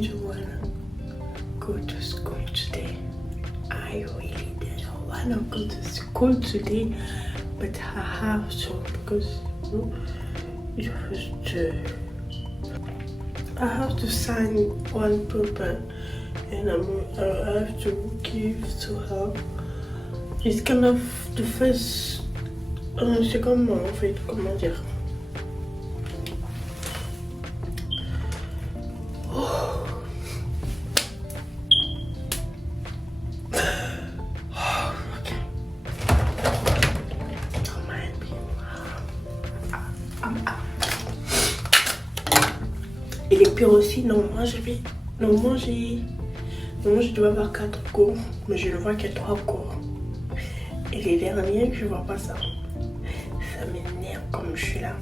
didn't wanna go to school today. I really didn't wanna go to school today, but I have to because I have to sign one paper and I have to give to her. It's kind of the first. C'est comment en fait, comment dire? Et les pires aussi, normalement je dois avoir 4 cours, mais je ne vois que 3 cours. Et les derniers, je vois pas ça. Ça m'énerve comme je suis là.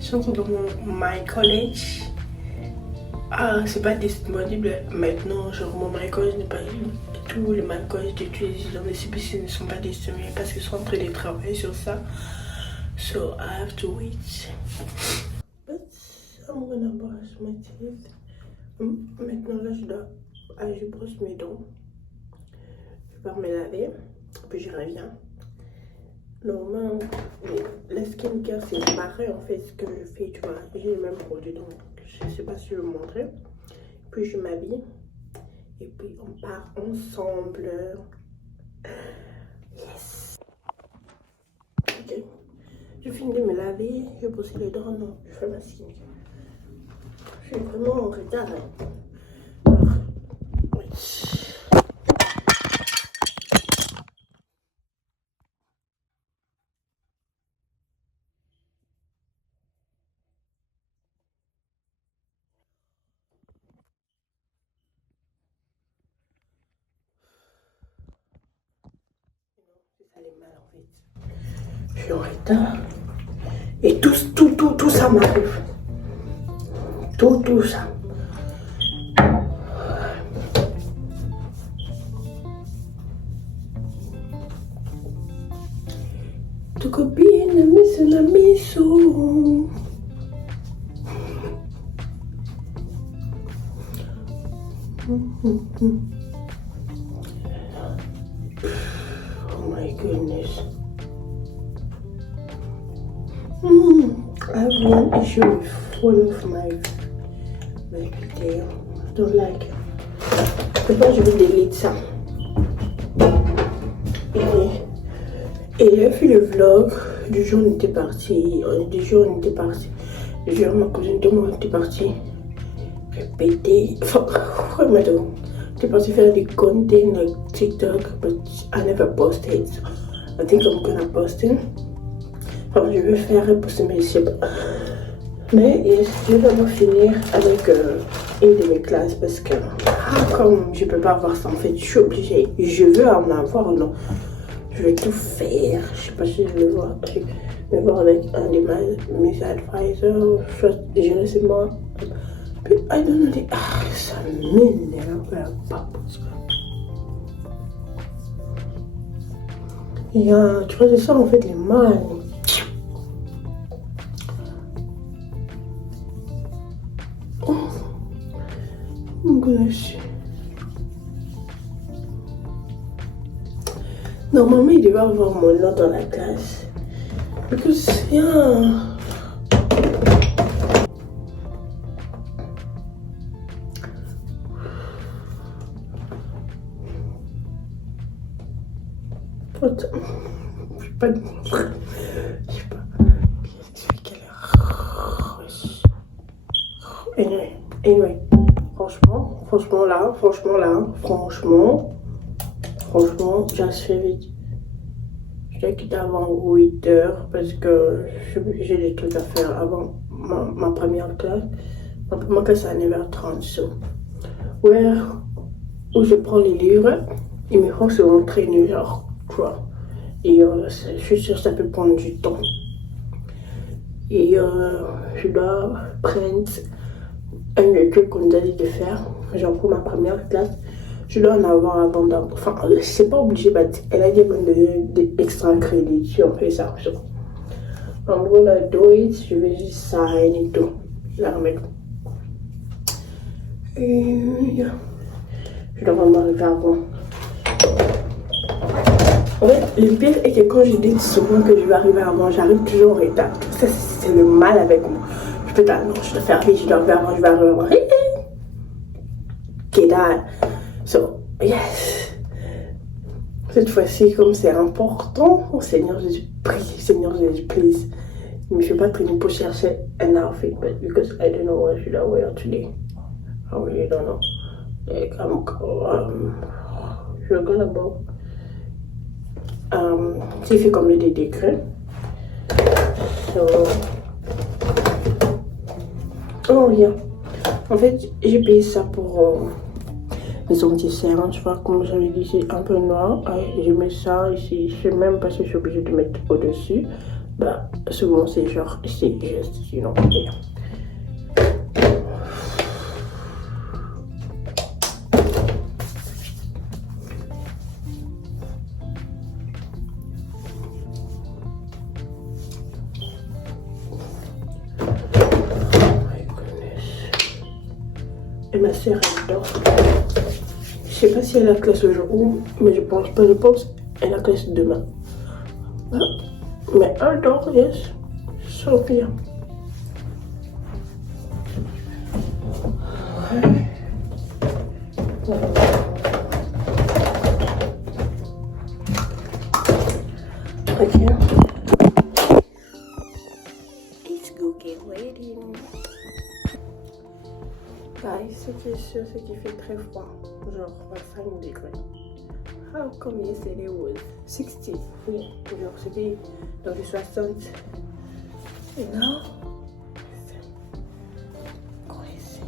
Surtout dans mon My College. Ah, c'est pas disponible maintenant. Genre mon My College n'est pas. Tous les My College que j'utilise dans les CBC ne sont pas disponibles parce qu'ils sont en train de travailler sur ça. So I have to wait. But I'm gonna brush my teeth. Maintenant là je brosse mes dents. Je vais me laver. Puis je reviens. Normalement, la skincare c'est pareil en fait ce que je fais, tu vois. J'ai les mêmes produits donc je sais pas si je vais vous montrer. Puis je m'habille et puis on part ensemble. Yes. Ok. Je finis de me laver, je brosse les dents, non, je fais ma skincare. Je suis vraiment en retard. Alors, oui. Ça allait mal en fait. Je suis en retard. Et tout ça m'arrive. Tout ça. Tu copine, mais c'est la mission. Oh my goodness. I have one issue with one of my video. I don't like it. Peut-être je vais delete ça. Et j'ai fait le vlog du jour où on était parti. Du jour où on était parti. Le jour où ma cousine de moi était partie répéter. Enfin, j'étais partie faire des content like TikTok, but I never posted. So I think I'm gonna post it. Enfin, je vais faire reposter, mais je sais pas. Mais je vais vraiment finir avec une de mes classes parce que comme je peux pas avoir ça en fait, je suis obligée. Je veux en avoir, non. Je vais tout faire. Je sais pas si je vais voir. Je vais voir avec un de mes advisors. Je ne sais moi. Puis, I don't know. Ça m'énerve pas parce que. Tu vois, c'est ça en fait les mal. Oh gosh. Normalement, il devait avoir mon nom dans la classe. Because, yeah. Putain. Je sais pas. Je sais pas. Quelle heure. Anyway. Franchement, j'ai assez vite. Je dois quitter avant 8 heures parce que j'ai des trucs à faire avant ma première classe. Ma première classe c'est à 9h30. So, où je prends les livres, il me faut se entraîner, genre, quoi. Et je suis sûre que ça peut prendre du temps. Et je dois prendre un véhicule qu'on nous a dit de faire, genre pour ma première classe. Je dois en avoir avant d'ordre. Enfin, c'est pas obligé, mais elle a dit même des extra crédits si on fait ça. So, I'm gonna do it. Je vais juste sign et tout. Je vais la remettre. Je dois vraiment arriver avant. En fait, le pire est que quand je dis souvent que je vais arriver avant, j'arrive toujours en retard. Ça, c'est le mal avec moi. Je peux dire, non, je dois faire vite, je dois arriver avant, je vais arriver avant. Okay, that. So, yes. Cette fois-ci, comme c'est important, oh Seigneur Jésus, prie, Seigneur Jésus, please. Ne me fais pas traîner pour chercher un outfit, but because I don't know what should I wear today. I really don't know. Like, je regarde là-bas. J'ai fait comme des décrets. So, oh yeah. En fait, j'ai payé ça pour les anti-serres. Tu vois, comme j'avais dit, c'est un peu noir. J'ai mis ça ici. Je sais même pas si je suis obligée de mettre au-dessus. Bah, souvent c'est genre, c'est juste, you know. Yeah. Et ma sœur elle dort. Je sais pas si elle a classe aujourd'hui, mais je pense pas. Je pense qu'elle a classe demain. Ah, mais elle dort, yes. So bien. Ok. Let's go get ready. Ce qui est sûr, c'est qu'il fait très froid, genre 25 degrés. How come yesterday was 60? Oui, genre c'était dans les 60. Et now, c'est crazy.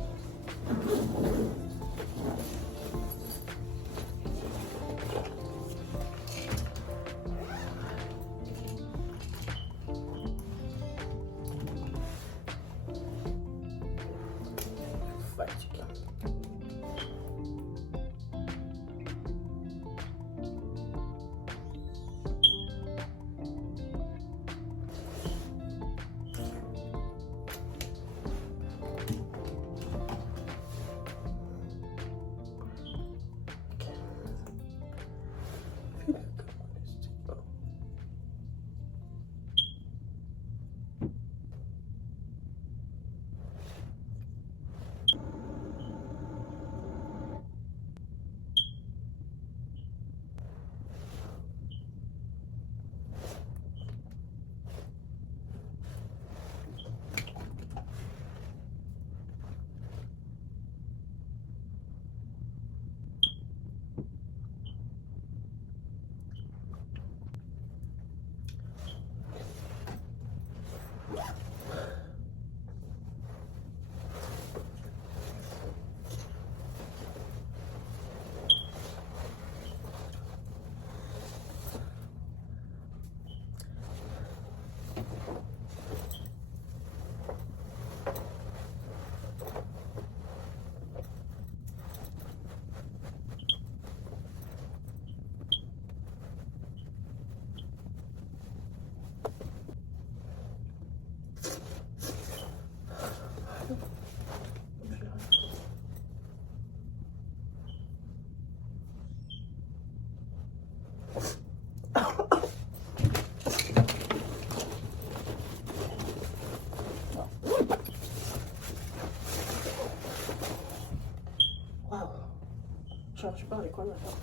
Genre, je parle de quoi maintenant?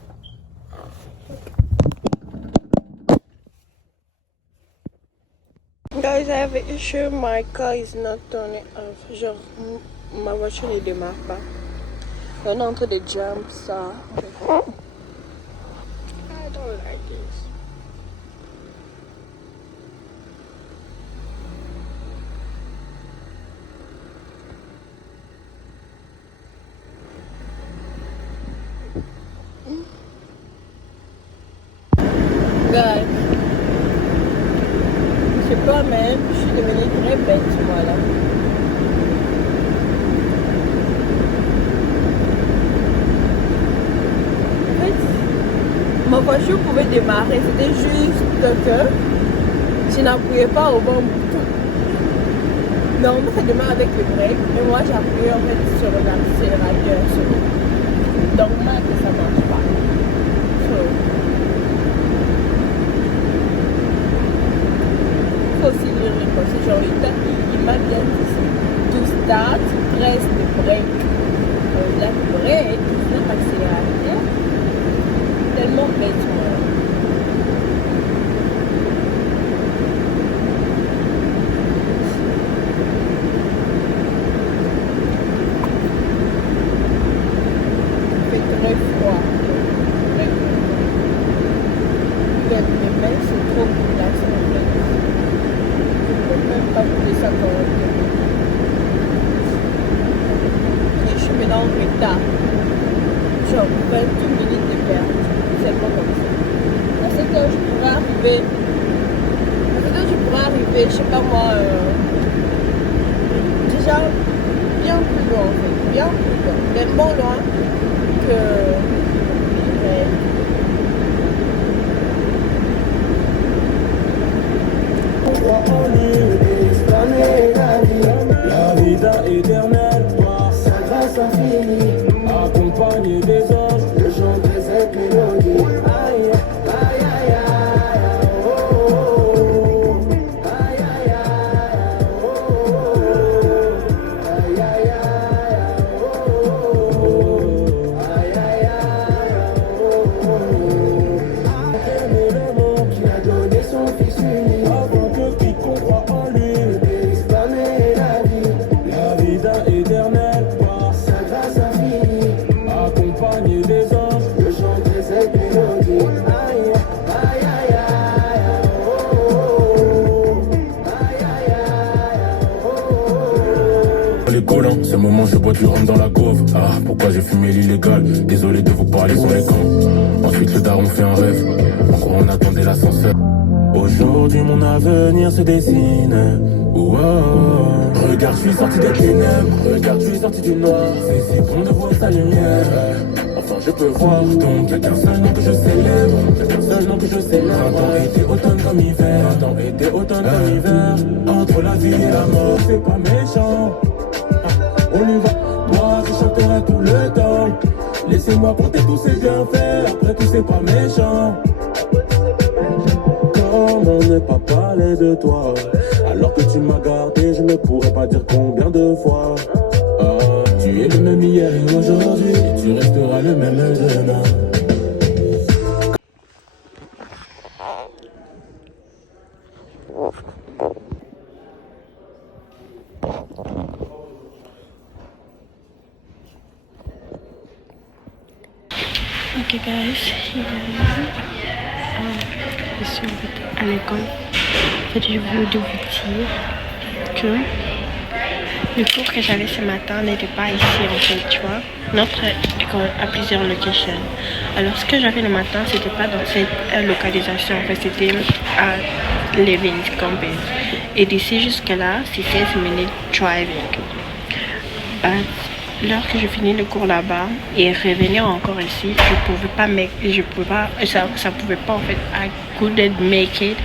Guys, I have an issue. My car is not turning off. Genre, ma voiture ne démarre pas. On est en train de jump ça. I don't like this. Guys, je sais pas, mais je suis devenue très bête, moi là. En fait, ma voiture pouvait démarrer, c'était juste que je n'appuyais pas au bon bouton. normalement ça démarre avec le break, mais moi j'ai appuyé en fait sur l'accélérateur. Normal que ça marche pas. Faut aussi lire les conseils. Genre il m'a bien dit to start, press the break. La break, c'est l'accélérateur. Tellement bêtement. Genre 28 minutes de perte, c'est pas comme ça. À cette heure, je pourrais arriver, je sais pas moi, déjà bien plus loin en fait, bien plus loin, tellement loin que la vida éternelle, sa grâce infinie, accompagné des anges, je chanterai cette mélodie. Aïe, aïe, aïe, aïe, oh, oh, oh. Aïe, aïe, aïe, oh, oh, oh. Aïe, aïe, aïe, oh, oh, oh. Aïe, aïe, aïe, oh, oh, oh. Aimer le monde qui a donné son fils unique, avant que quiconque croit en lui ne périsse pas mais la vie. La vida éternelle, par sa grâce infinie, accompagné des anges, je chanterai cette mélodie. Aïe, aïe, aïe, aïe, oh, oh, oh. Aïe, aïe, aïe, oh, oh, oh. Les collants, c'est le moment où je bois du rhum dans la gauve. Ah, pourquoi j'ai fumé l'illégal? Désolé de vous parler sur l'écran. Ensuite le daron fait un rêve, en gros on attendait l'ascenseur. Aujourd'hui mon avenir se dessine. Oh, oh. Regarde, je suis sorti des ténèbres, regarde, je suis sorti du noir. C'est si bon de voir ta lumière. Enfin je peux voir, donc y'a qu'un seul nom que je célèbre, y'a qu'un seul nom que je célèbre. Printemps, été, automne comme hiver, printemps, été, automne comme hiver. Entre la vie et la mort, c'est pas méchant. On y va, moi je chanterai tout le temps. Laissez-moi compter tous ces bienfaits, après tout c'est pas méchant. Comment ne pas parler de toi, alors que tu m'as gardé, je ne pourrais pas dire combien de fois. Tu es le même hier et aujourd'hui, et tu resteras le même demain. Ok guys, je suis à l'école. En fait, je voulais vous dire que le cours que j'avais ce matin n'était pas ici en fait, tu vois. Notre école a plusieurs locations. Alors ce que j'avais le matin, c'était pas dans cette localisation, en fait, c'était à Levins Campus. Et d'ici jusque là, c'est 16 minutes driving. L'heure que je finis le cours là-bas et revenir encore ici, je pouvais pas, ça pouvait pas en fait. I couldn't make it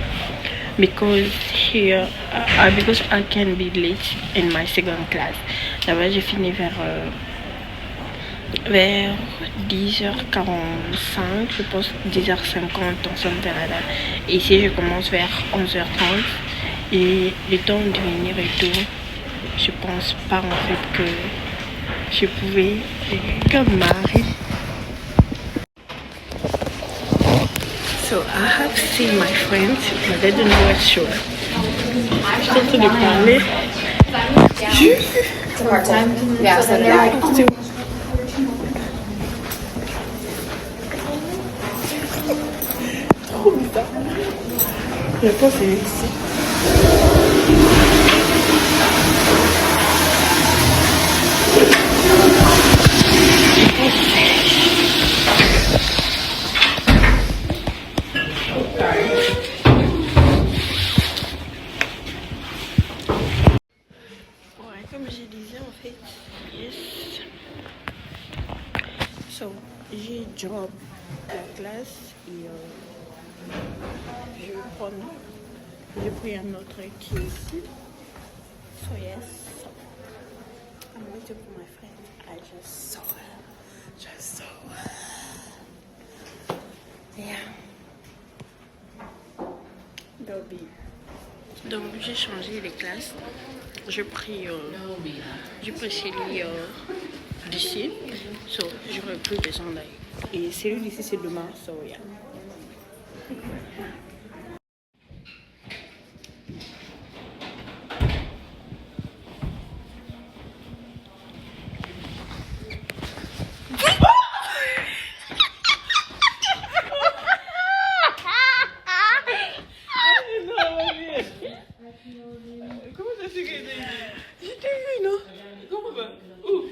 because here, because I can be late in my second class. Là-bas, j'ai fini vers 10h45, je pense 10h50 dans son Canada. Et ici, je commence vers 11h30 et le temps de venir et tout, je pense pas en fait que je pouvais comme Marie. So I have seen my friends, but they don't know what's sure. Je suis en train de parler. It's a part time? Yeah, so did I. Trop bizarre. Je pense que c'est ici. Comme je disais en fait, yes. So, j'ai drop la classe et j'ai pris un autre qui est ici. So yes, I'm waiting for my friend. I just saw her. Yeah. Donc j'ai changé les classes. J'ai pris celui d'ici. So j'aurais plus besoin d'aller. Et celui d'ici c'est demain. So yeah.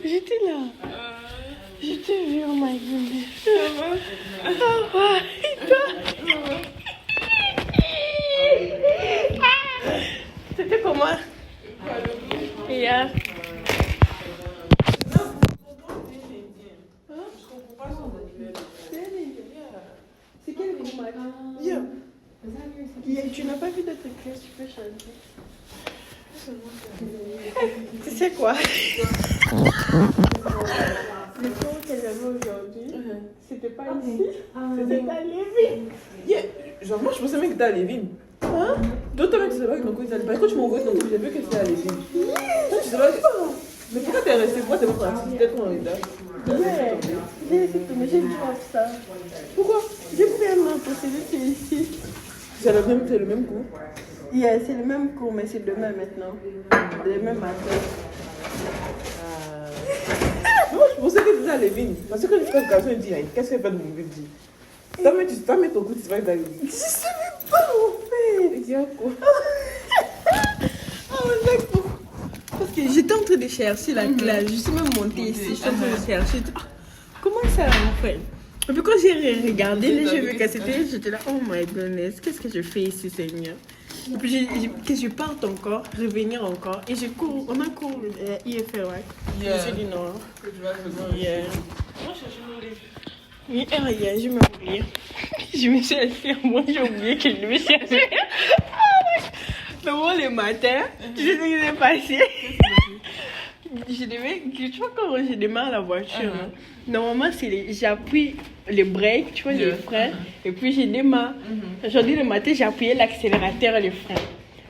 J'étais là. J'étais vu, oh my goodness. Ça va? Et toi? C'était comment? Yeah. C'est quel gros match? Tu n'as pas vu d'autres classe, tu peux changer. Tu sais quoi? Le cours qu'elle avait aujourd'hui, c'était pas ici, c'était à Lévin. Yeah. Genre, moi je pensais même que c'était à Lévin. Hein? D'autres temps, tu savais pas que ton cours était à Lévin. Quand tu m'as envoyé ton cours, j'ai vu que c'était à Lévin. Toi, tu sais pas. Mais pourquoi t'es resté? Pourquoi t'es pas parti? Peut-être en retard. Ouais, j'ai laissé tomber, j'ai drop ça. Pourquoi? J'ai pris un autre, c'est ici. C'est le même cours? Yeah, c'est le même cours, mais c'est demain maintenant. Le même matin. Non, je pensais que c'était à Lévin. Parce que quand je fais une garçon, il dit, qu'est-ce qu'elle fait de mon bébé? Tu t'as mis ton coup, tu sais pas que t'as Lévin. Je savais pas en fait. Il dit quoi? Oh, d'accord. Parce que j'étais en train de chercher la classe. Je suis même montée ici. Je suis en train de chercher. Comment ça en fait? Et puis quand j'ai regardé, j'ai vu que c'était, j'étais là, oh my goodness, qu'est-ce que je fais ici, Seigneur? Et puis que je parte encore, revenir encore. Et je cours, on a cours IFL, ouais. Yeah. Je me suis dit non. Yeah. Moi, je oui, hier, je m'ai oublié. Je me suis assise, moi j'ai oublié que je me suis assise. Mais moi, le matin, tu sais ce qui s'est passé? Tu vois quand je démarre la voiture, normalement j'appuie le break, tu vois, les freins, et puis je démarre. Aujourd'hui le matin, j'ai appuyé l'accélérateur et le frein.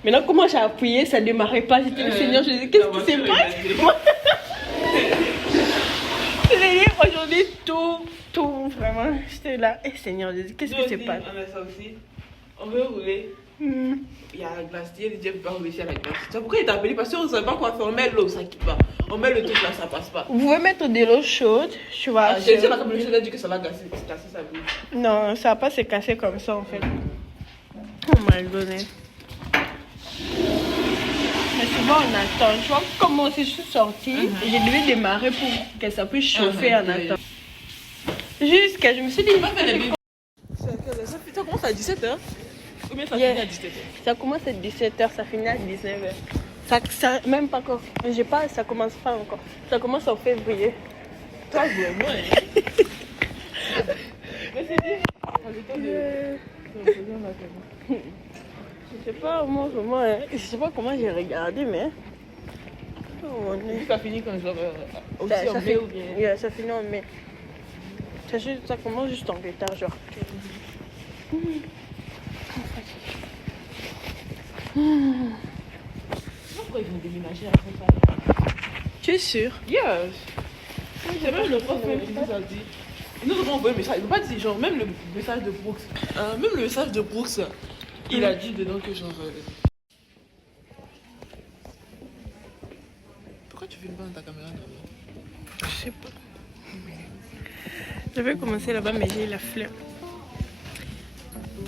Maintenant, comment j'ai appuyé, ça ne démarrait pas. J'étais le Seigneur, je disais, qu'est-ce qui se passe? Aujourd'hui, tout, vraiment, j'étais là. Et Seigneur, je dis, qu'est-ce qui se passe? On a ça aussi. On veut rouler. Il y a la glace, il y a des gens qui ne peuvent pas rouler ici à la glace. C'est pourquoi il t'a appelé? Parce qu'on ne sait pas quoi faire. On met l'eau, ça quitte pas. On met le truc là, ça passe pas. Vous pouvez mettre de l'eau chaude, tu vois. J'ai dit, la caméra a dit que ça va casser sa bouche. Non, ça va pas se casser comme ça en fait. Oh my goodness. Mais souvent on attend. Tu vois, comme moi aussi je suis sortie, et j'ai dû démarrer pour que ça puisse chauffer en attendant. Jusqu'à, je me suis dit. Ça commence à 17h? Ou bien ça finit à 17h? Ça commence à 17h, ça finit à 19h. Ça même pas encore. Ça commence pas encore. Ça commence en février. Toi, vraiment, Mais c'est bien. Je sais pas comment j'ai regardé, mais. Oh, ça finit quand genre. Aussi en mai ou bien? Yeah, ça finit en mai. Ça commence juste en retard, genre. Pourquoi ils vont déménager après ça? Tu es sûr? Yes. C'est même le prof même qui nous a dit. Ils nous ont envoyé le message. Ils n'ont pas dit genre, même le message de Brooks. Même le message de Brooks, il a dit dedans que genre. Pourquoi tu filmes pas dans ta caméra normalement? Je sais pas. Je vais commencer là-bas, mais j'ai la flemme.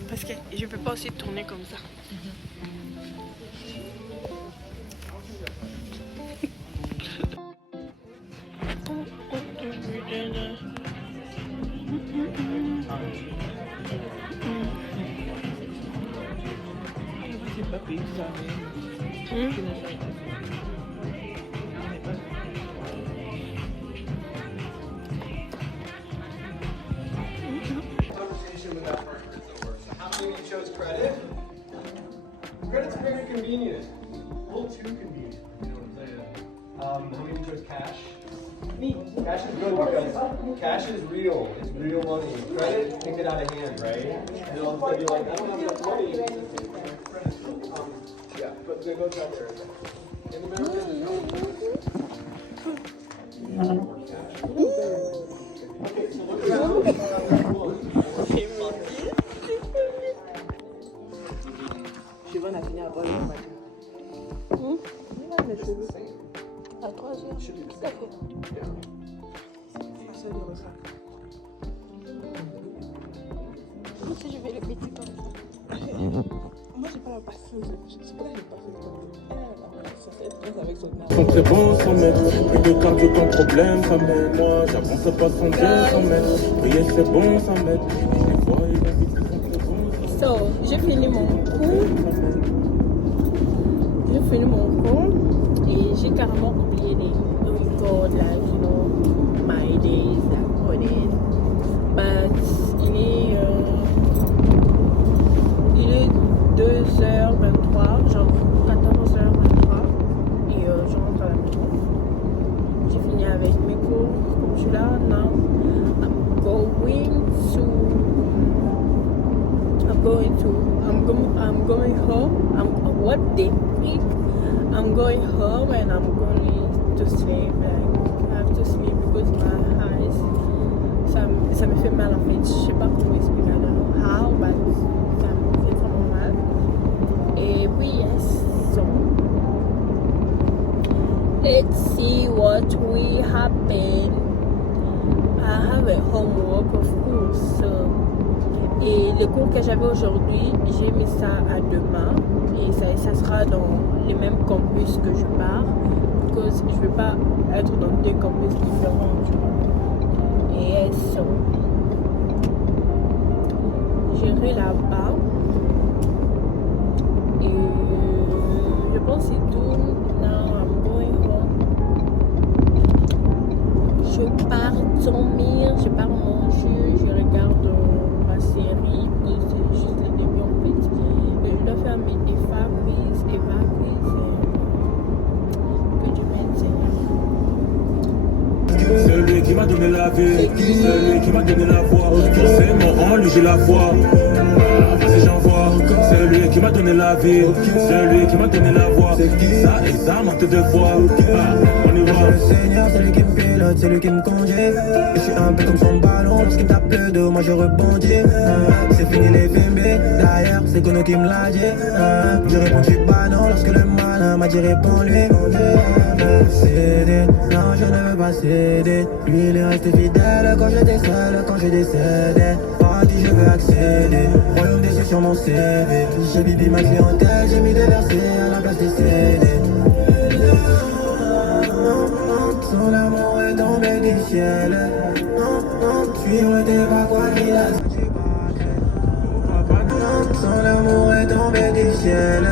Parce que je peux pas aussi tourner comme ça. C'est pas payé ça, mais. You chose credit? Credit's very convenient. A little too convenient. Cash is good because cash is real. It's real money. Credit, take it out of hand, right? And they'll be like, I don't have enough money. Yeah, but go check there. In the middle. Okay, so look at Siobhan a fini à boire le matin. Les cheveux. À 3h. Tout à fait. Ça lui ressac. Si je vais le péter comme ça. Moi, j'ai pas la patience. C'est pas là que j'ai pas fait comme ça. Ça fait stress avec son âme. Sont très bons sans mettre. Plus de cardio qu'un problème, ça m'aide. Moi, j'avance pas sans Dieu, sans mettre. Prier, c'est bon sans mettre. Et je les vois, ils m'invitent, ils sont très bons. So, j'ai fini mon cours. J'ai fini mon cours et j'ai carrément oublié les record, like, you know, my days that put in. But il est 2h23, genre 14h23 et je rentre à la maison. J'ai fini avec mes cours, comme je suis là, now I'm going home. What day week? I'm going home and I'm going to sleep. Like, I have to sleep because my eyes, ça me fait mal en fait. Je sais pas comment expliquer. I don't know how, but ça me fait vraiment mal. Et puis yes, so let's see what will happen. I have a homework of course. Et les cours que j'avais aujourd'hui, j'ai mis ça à demain. Et ça sera dans les mêmes campus que je pars. Parce que je ne veux pas être dans deux campus différents. Tu vois. Et so, j'irai là-bas. Et je pense que c'est tout. Now I'm going home. Je pars dormir, je pars manger, je regarde ma série, c'est juste le début en fait. Et je dois faire mes EVA quiz que du médecin. Celui qui m'a donné la vie, celui qui m'a donné la voix, forcément en lui j'ai la foi. Vas-y j'envoie, celui qui m'a donné la vie, celui qui m'a donné la voix. Ça et ça manque de foi. On y va. Le Seigneur, c'est lui qui me pilote, c'est lui qui me conduit. Je suis un peu comme son ballon, parce qu'il me tape le dos, moi je rebondis. C'est fini les FMB, d'ailleurs c'est Kono qui me l'a dit. J'ai répondu bah non, lorsque le malin m'a dit réponds-lui. Céder, non je ne veux pas céder. Lui il est resté fidèle quand j'étais seul, quand je décédais. Paradis je veux accéder, royaume des cieux sur mon CV. J'ai bibi ma clientèle, j'ai mis des versets à la place des CD. Son amour est tombé du ciel. Suivre tes pas quoi qu'il a. Son amour est tombé du ciel.